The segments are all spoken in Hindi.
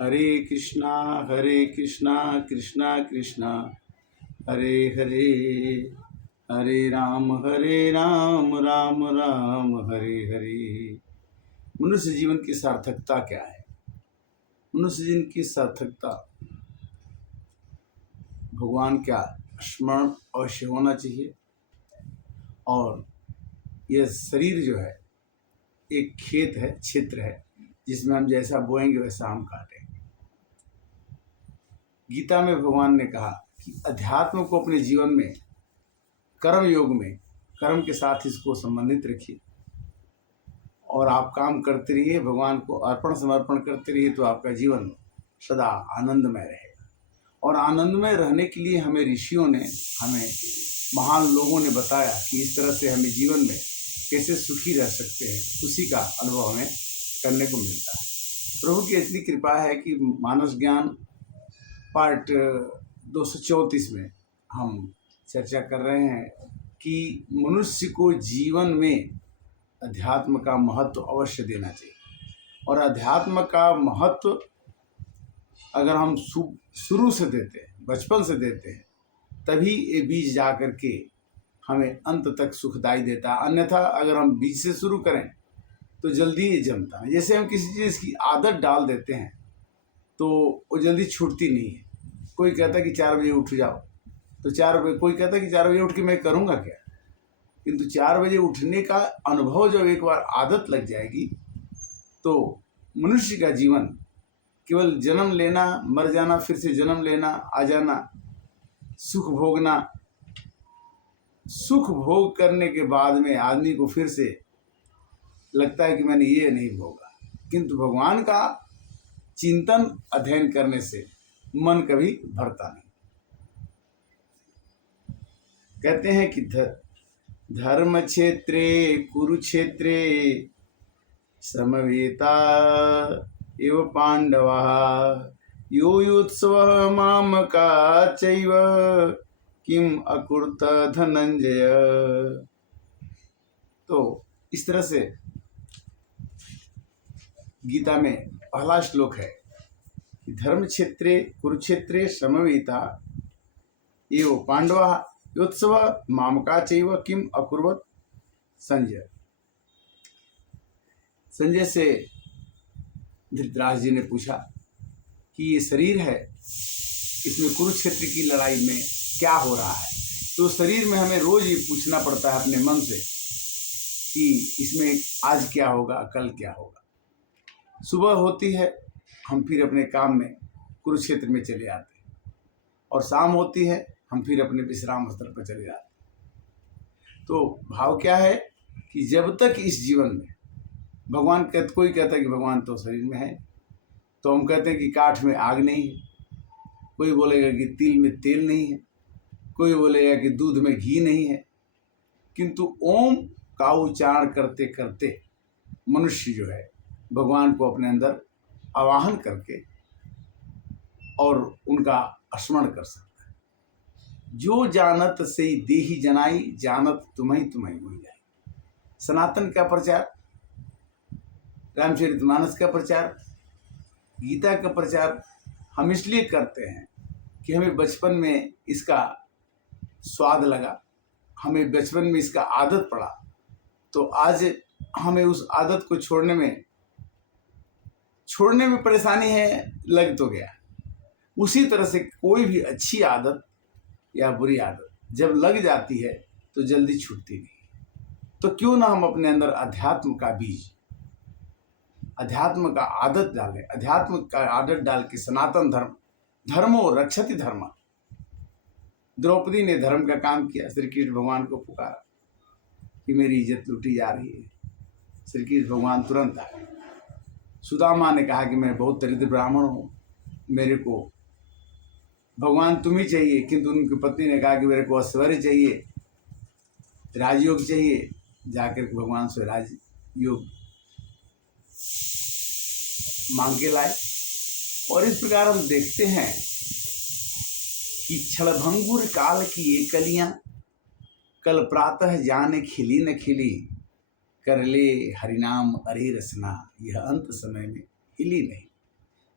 हरे कृष्णा कृष्णा कृष्णा हरे हरे, हरे राम राम राम हरे हरे। मनुष्य जीवन की सार्थकता क्या है? मनुष्य जीवन की सार्थकता भगवान का स्मरण अवश्य होना चाहिए। और यह शरीर जो है एक खेत है, क्षेत्र है, जिसमें हम जैसा बोएंगे वैसा हम काटेंगे। गीता में भगवान ने कहा कि अध्यात्म को अपने जीवन में कर्म योग में कर्म के साथ इसको संबंधित रखिए और आप काम करते रहिए, भगवान को अर्पण समर्पण करते रहिए, तो आपका जीवन सदा आनंदमय रहेगा। और आनंदमय रहने के लिए हमें ऋषियों ने, हमें महान लोगों ने बताया कि इस तरह से हमें जीवन में कैसे सुखी रह सकते हैं, उसी का अनुभव हमें करने को मिलता है। प्रभु की इतनी कृपा है कि मानस ज्ञान पार्ट 234 में हम चर्चा कर रहे हैं कि मनुष्य को जीवन में अध्यात्म का महत्व अवश्य देना चाहिए। और अध्यात्म का महत्व अगर हम शुरू से देते हैं, बचपन से देते हैं, तभी ये बीज जा कर के हमें अंत तक सुखदाई देता है। अन्यथा अगर हम बीज से शुरू करें तो जल्दी ये जमता है। जैसे हम किसी चीज़ की आदत डाल देते हैं तो वो जल्दी छूटती नहीं है। कोई कहता है कि 4 बजे उठ जाओ, तो 4 बजे, कोई कहता है कि 4 बजे उठ के मैं करूँगा क्या, किंतु 4 बजे उठने का अनुभव जब एक बार आदत लग जाएगी तो मनुष्य का जीवन केवल जन्म लेना, मर जाना, फिर से जन्म लेना, आ जाना, सुख भोगना, सुख भोग करने के बाद में आदमी को फिर से लगता है कि मैंने ये नहीं भोगा। किंतु भगवान का चिंतन अध्ययन करने से मन कभी भरता नहीं। कहते हैं कि धर्म क्षेत्रे कुरुक्षेत्रे समवेता एव पांडवा यो युत्सव मामका चैव किम अकुर्त धनंजय। तो इस तरह से गीता में पहला श्लोक है कि धर्म क्षेत्रे कुरुक्षेत्रे समवेता एव पांडवा योत्सव मामका चैव किम अकुर्वत संजय। संजय से धृतराष्ट्र जी ने पूछा कि ये शरीर है, इसमें कुरुक्षेत्र की लड़ाई में क्या हो रहा है। तो शरीर में हमें रोज ये पूछना पड़ता है अपने मन से कि इसमें आज क्या होगा, कल क्या होगा। सुबह होती है, हम फिर अपने काम में कुरुक्षेत्र में चले आते हैं, और शाम होती है, हम फिर अपने विश्राम स्थल पर चले जाते हैं। तो भाव क्या है कि जब तक इस जीवन में भगवान कोई कहता है कि भगवान तो शरीर में है, तो हम कहते हैं कि काठ में आग नहीं है, कोई बोलेगा कि तिल में तेल नहीं है, कोई बोलेगा कि दूध में घी नहीं है। किंतु ओम का उच्चारण करते करते मनुष्य जो है भगवान को अपने अंदर आवाहन करके और उनका स्मरण कर सकता है। जो जानत से देही जनाई, जानत तुम्हें तुम्हें हो जाए। सनातन का प्रचार, रामचरितमानस का प्रचार, गीता का प्रचार हम इसलिए करते हैं कि हमें बचपन में इसका स्वाद लगा, हमें बचपन में इसका आदत पड़ा, तो आज हमें उस आदत को छोड़ने में परेशानी है, लग तो गया। उसी तरह से कोई भी अच्छी आदत या बुरी आदत जब लग जाती है तो जल्दी छूटती नहीं। तो क्यों ना हम अपने अंदर अध्यात्म का बीज, अध्यात्म का आदत डालें, अध्यात्म का आदत डाल के सनातन धर्म, धर्मो रक्षति धर्म। द्रौपदी ने धर्म का काम किया, श्री कृष्ण भगवान को पुकारा कि मेरी इज्जत लूटी जा रही है। श्री कृष्ण भगवान तुरंत आए। सुदामा ने कहा कि मैं बहुत दरिद्र ब्राह्मण हूँ, मेरे को भगवान तुम ही चाहिए। किंतु उनकी पत्नी ने कहा कि मेरे को ऐश्वर्य चाहिए, राजयोग चाहिए। जाकर भगवान से राजयोग मांग के लाए। और इस प्रकार हम देखते हैं कि क्षणभंगुर काल की ये कलियां कल प्रातः जाने खिली न खिली, कर ले हरिनाम अरे रसना, यह अंत समय में हिली नहीं।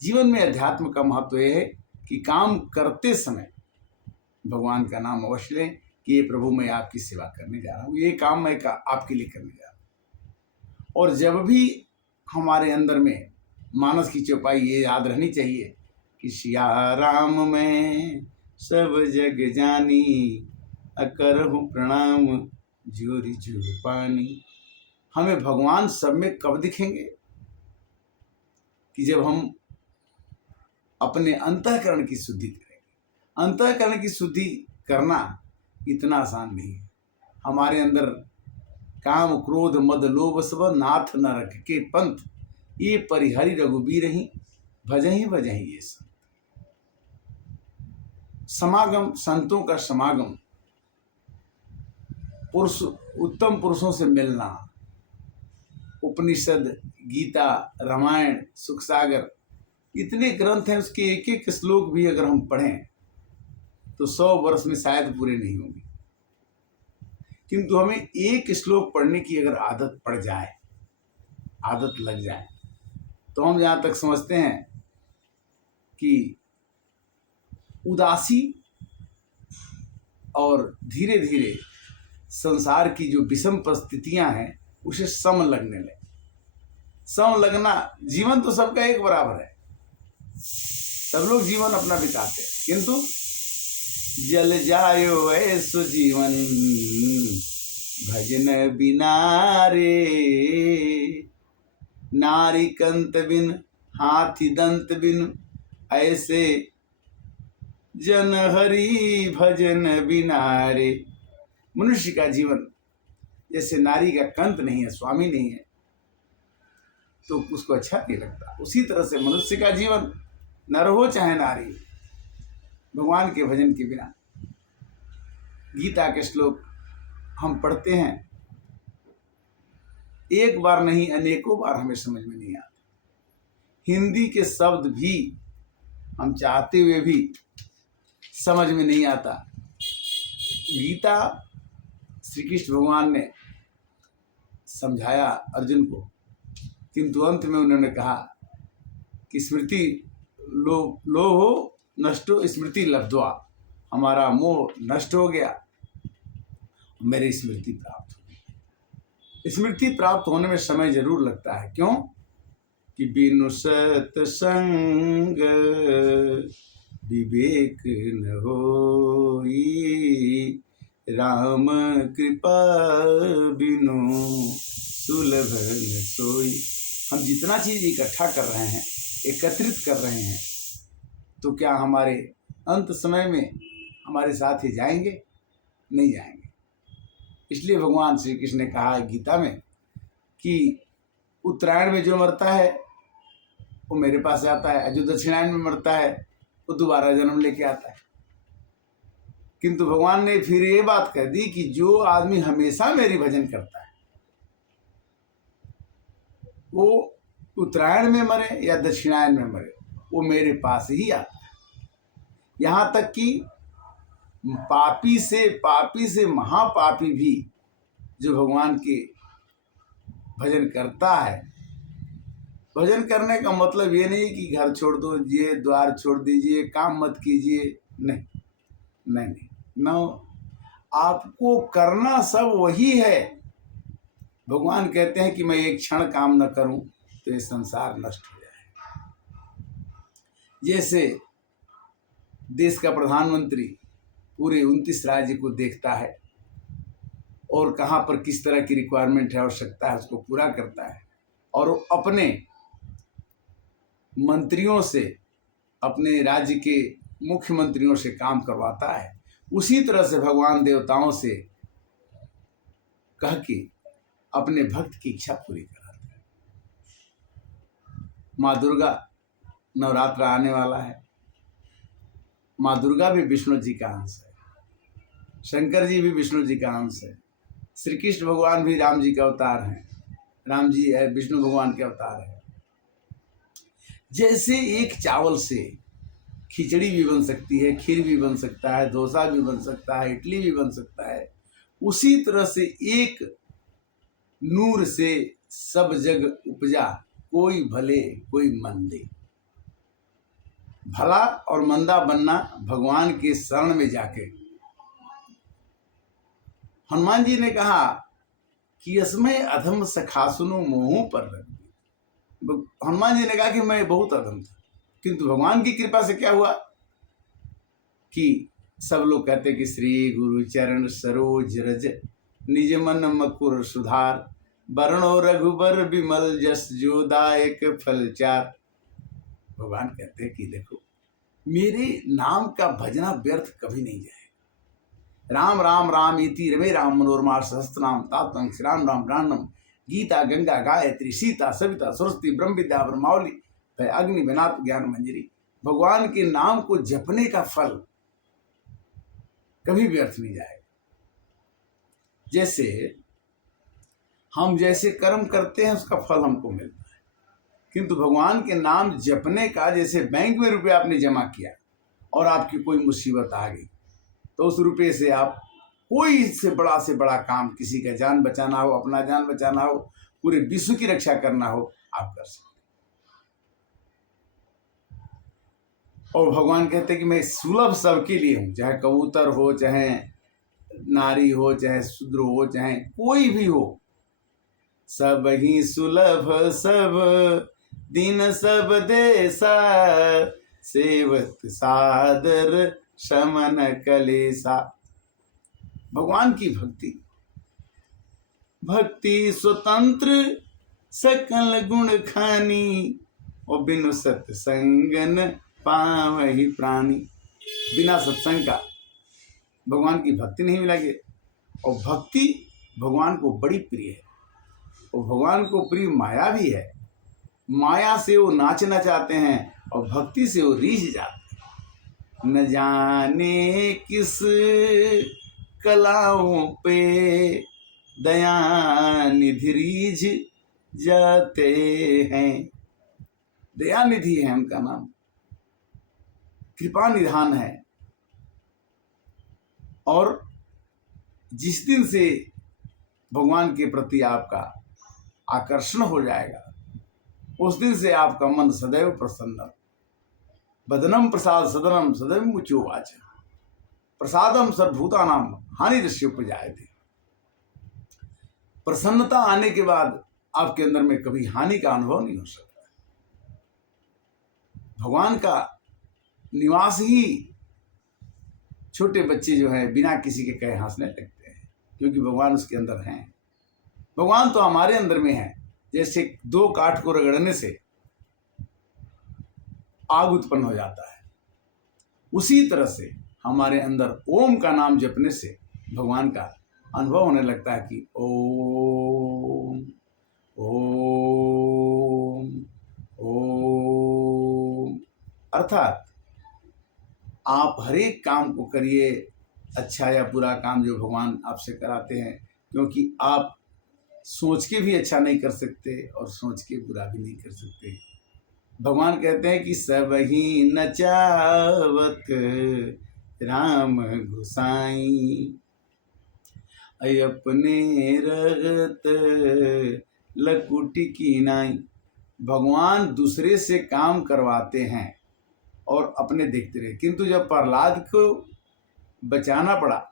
जीवन में अध्यात्म का महत्व यह है कि काम करते समय भगवान का नाम अवश्य लें कि ये प्रभु मैं आपकी सेवा करने जा रहा हूँ, ये काम मैं आपके लिए करने जा रहा हूँ। और जब भी हमारे अंदर में मानस की चौपाई ये याद रहनी चाहिए कि सिया राम मैं सब जग जानी, अकरहूँ प्रणाम जोरी जो पानी। हमें भगवान सब में कब दिखेंगे? कि जब हम अपने अंतःकरण की शुद्धि करेंगे। अंतःकरण की शुद्धि करना इतना आसान नहीं है। हमारे अंदर काम क्रोध मद लोभ सब नाथ न रख के पंथ, ये परिहरि रघुबीर ही भजही ये सब। समागम, संतों का समागम, पुरुष उत्तम पुरुषों से मिलना, उपनिषद, गीता, रामायण, सुख सागर, इतने ग्रंथ हैं, उसके एक एक श्लोक भी अगर हम पढ़ें तो 100 वर्ष में शायद पूरे नहीं होंगे। किंतु हमें एक श्लोक पढ़ने की अगर आदत पड़ जाए, आदत लग जाए, तो हम जहाँ तक समझते हैं कि उदासी और धीरे धीरे संसार की जो विषम परिस्थितियां हैं उसे सम लगने लगे। सम लगना, जीवन तो सबका एक बराबर है, सब लोग जीवन अपना बिताते हैं, किंतु जल जायो ऐसो जीवन भजन बिना रे, नारी कंत बिन हाथी दंत बिन, ऐसे जन हरि भजन बिना रे। मनुष्य का जीवन जैसे नारी का कंत नहीं है, स्वामी नहीं है, तो उसको अच्छा नहीं लगता। उसी तरह से मनुष्य का जीवन, नर हो चाहे नारी, भगवान के भजन के बिना। गीता के श्लोक हम पढ़ते हैं, एक बार नहीं अनेकों बार हमें समझ में नहीं आते। हिंदी के शब्द भी हम चाहते हुए भी समझ में नहीं आता। गीता श्री कृष्ण भगवान ने समझाया अर्जुन को, किंतु अंत में उन्होंने कहा कि स्मृति लोहो नष्टो स्मृति लब्ध्वा, हमारा मोह नष्ट हो गया, मेरी स्मृति प्राप्त हो गई। स्मृति प्राप्त होने में समय जरूर लगता है। क्यों? कि बिनु सत्संग विवेक न होई, राम कृपा बिनु सुलभ न सोई। हम जितना चीज इकट्ठा कर रहे हैं, एकत्रित कर रहे हैं, तो क्या हमारे अंत समय में हमारे साथ ही जाएंगे? नहीं जाएंगे। इसलिए भगवान श्री कृष्ण ने कहा गीता में कि उत्तरायण में जो मरता है वो मेरे पास आता है, जो दक्षिणायन में मरता है वो दोबारा जन्म लेके आता है। किंतु भगवान ने फिर ये बात कह दी कि जो आदमी हमेशा मेरी भजन करता है, वो उत्तरायण में मरे या दक्षिणायन में मरे, वो मेरे पास ही आता है। यहाँ तक कि पापी से महापापी भी जो भगवान के भजन करता है, भजन करने का मतलब ये नहीं कि घर छोड़ दीजिए, द्वार छोड़ दीजिए, काम मत कीजिए, नहीं नहीं नहीं, न आपको करना सब वही है। भगवान कहते हैं कि मैं एक क्षण काम न करूं तो ये संसार नष्ट हो जाए। जैसे देश का प्रधानमंत्री पूरे 29 राज्य को देखता है और कहाँ पर किस तरह की रिक्वायरमेंट है, आवश्यकता है, उसको पूरा करता है, और अपने मंत्रियों से, अपने राज्य के मुख्यमंत्रियों से काम करवाता है। उसी तरह से भगवान देवताओं से कह के अपने भक्त की इच्छा पूरी कराता है। माँ दुर्गा, नवरात्र आने वाला है, माँ दुर्गा भी विष्णु जी का अंश है, शंकर जी भी विष्णु जी का अंश है, श्री कृष्ण भगवान भी राम जी का अवतार हैं, राम जी है विष्णु भगवान के अवतार है। जैसे एक चावल से खिचड़ी भी बन सकती है, खीर भी बन सकता है, डोसा भी बन सकता है, इडली भी बन सकता है, उसी तरह से एक नूर से सब जग उपजा, कोई भले कोई मंदे। भला और मंदा बनना भगवान के शरण में जाके। हनुमान जी ने कहा कि यसमय अधम सखा सुनो मोह पर रघुबीर। हनुमान जी ने कहा कि मैं बहुत अधम था, किंतु भगवान की कृपा से क्या हुआ कि सब लोग कहते कि श्री गुरु चरण सरोज रज निज मन मकुर सुधार, वरणो रघुबर विमल जस जो दायक फल चार। भगवान कहते हैं कि देखो मेरे नाम का भजना व्यर्थ कभी नहीं जाएगा। राम राम राम इति रमे राम मनोरमा सहस्त्रनाम तातंग श्री राम राम रामम गीता गंगा गायत्री सीता सविता सरस्वती ब्रह्म विद्या ब्रह्मावली अग्नि विनाथ ज्ञान मंजरी। भगवान के नाम को जपने का फल कभी व्यर्थ नहीं जाएगा। जैसे हम जैसे कर्म करते हैं उसका फल हमको मिलता है, किंतु भगवान के नाम जपने का, जैसे बैंक में रुपया आपने जमा किया और आपकी कोई मुसीबत आ गई तो उस रुपये से आप कोई से बड़ा काम, किसी का जान बचाना हो, अपना जान बचाना हो, पूरे विश्व की रक्षा करना हो, आप कर सकते। और भगवान कहते हैं कि मैं सुलभ सबके लिए हूँ, चाहे कबूतर हो, चाहे नारी हो, चाहे शूद्र हो, चाहे कोई भी हो, सब ही सुलभ सब दिन सब देसा, सेवत सादर शमन कलेसा। भगवान की भक्ति, भक्ति स्वतंत्र सकल गुण खानी, और बिनु सत्संगन पावहि प्राणी। बिना सत्संग का भगवान की भक्ति नहीं मिलेगी। और भक्ति भगवान को बड़ी प्रिय है, और भगवान को प्रिय माया भी है। माया से वो नाचना चाहते हैं और भक्ति से वो रीझ जाते हैं। न जाने किस कलाओं पे दया निधि रीझ जाते हैं। दया निधि है उनका नाम, कृपा निधान है। और जिस दिन से भगवान के प्रति आपका आकर्षण हो जाएगा, उस दिन से आपका मन सदैव प्रसन्न। बदनम प्रसाद सदनम सदैव मुचो वाच, प्रसादम सर्वभूतानां हानिरस्योपजायते। प्रसन्नता आने के बाद आपके अंदर में कभी हानि का अनुभव नहीं हो सकता। भगवान का निवास ही, छोटे बच्चे जो हैं बिना किसी के कहे हंसने लगते हैं, क्योंकि भगवान उसके अंदर हैं। भगवान तो हमारे अंदर में है। जैसे दो काठ को रगड़ने से आग उत्पन्न हो जाता है, उसी तरह से हमारे अंदर ओम का नाम जपने से भगवान का अनुभव होने लगता है कि ओम ओम ओम। अर्थात आप हर एक काम को करिए, अच्छा या बुरा काम जो भगवान आपसे कराते हैं, क्योंकि आप सोच के भी अच्छा नहीं कर सकते और सोच के बुरा भी नहीं कर सकते। भगवान कहते हैं कि सब ही नचावत राम गुसाई, अपने रगत लकुटी की नाई। भगवान दूसरे से काम करवाते हैं और अपने देखते रहे, किंतु जब प्रहलाद को बचाना पड़ा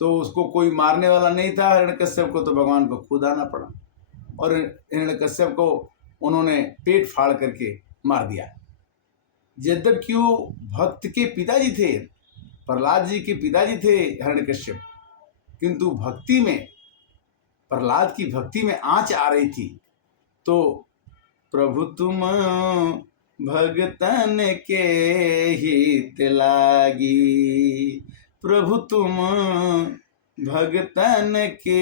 तो उसको कोई मारने वाला नहीं था हिरण्यकश्यप को, तो भगवान को खुद आना पड़ा और हिरण्यकश्यप को उन्होंने पेट फाड़ करके मार दिया। यद्यपि वो भक्त के पिताजी थे, प्रहलाद जी के पिताजी थे हिरण्यकश्यप, किंतु भक्ति में, प्रहलाद की भक्ति में आंच आ रही थी। तो प्रभु तुम भगतन के हित लागी, प्रभु तुम भगतन के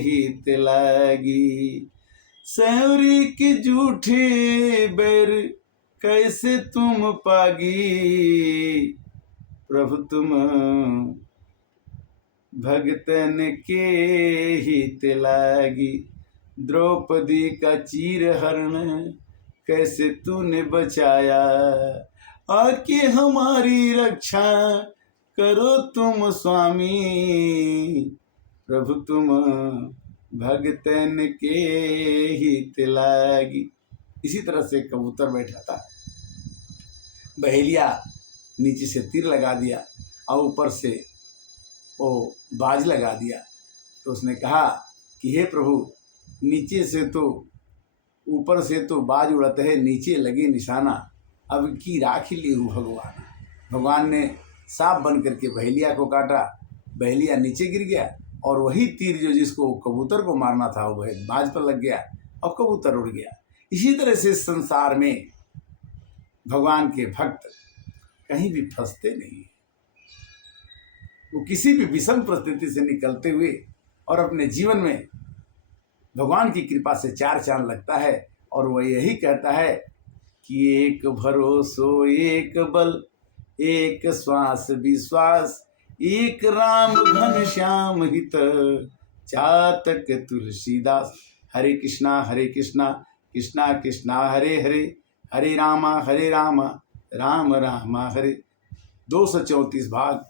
हित लागी, सौरी के झूठे बैर कैसे तुम पागी, प्रभु तुम भगतन के हित लागी। द्रौपदी का चीर हरण कैसे तूने बचाया, आके हमारी रक्षा करो तुम स्वामी, प्रभु तुम भगतन के हित लागी। इसी तरह से कबूतर बैठा था बहेलिया नीचे से तीर लगा दिया और ऊपर से वो बाज लगा दिया। तो उसने कहा कि हे प्रभु, नीचे से तो ऊपर से तो बाज उड़ते है, नीचे लगे निशाना, अब की राखी ली हूँ भगवान। भगवान ने सांप बन करके बहेलिया को काटा, बहेलिया नीचे गिर गया और वही तीर जो जिसको कबूतर को मारना था वो बाज पर लग गया और कबूतर उड़ गया। इसी तरह से संसार में भगवान के भक्त कहीं भी फंसते नहीं, वो किसी भी विषम परिस्थिति से निकलते हुए और अपने जीवन में भगवान की कृपा से चार चांद लगता है। और वह यही कहता है कि एक भरोसो एक बल, एक श्वास विश्वास, एक राम घन श्याम हित, चातक तुलसीदास। हरे कृष्णा कृष्णा कृष्णा हरे हरे, हरे रामा राम राम हरे। 234 भाग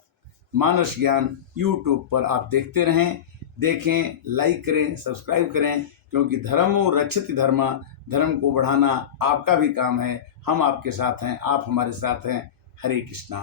मानस ज्ञान यूट्यूब पर आप देखते रहें, देखें, लाइक करें, सब्सक्राइब करें, क्योंकि धर्मो रक्षति धर्मा, धर्म को बढ़ाना आपका भी काम है। हम आपके साथ हैं, आप हमारे साथ हैं। हरे कृष्णा।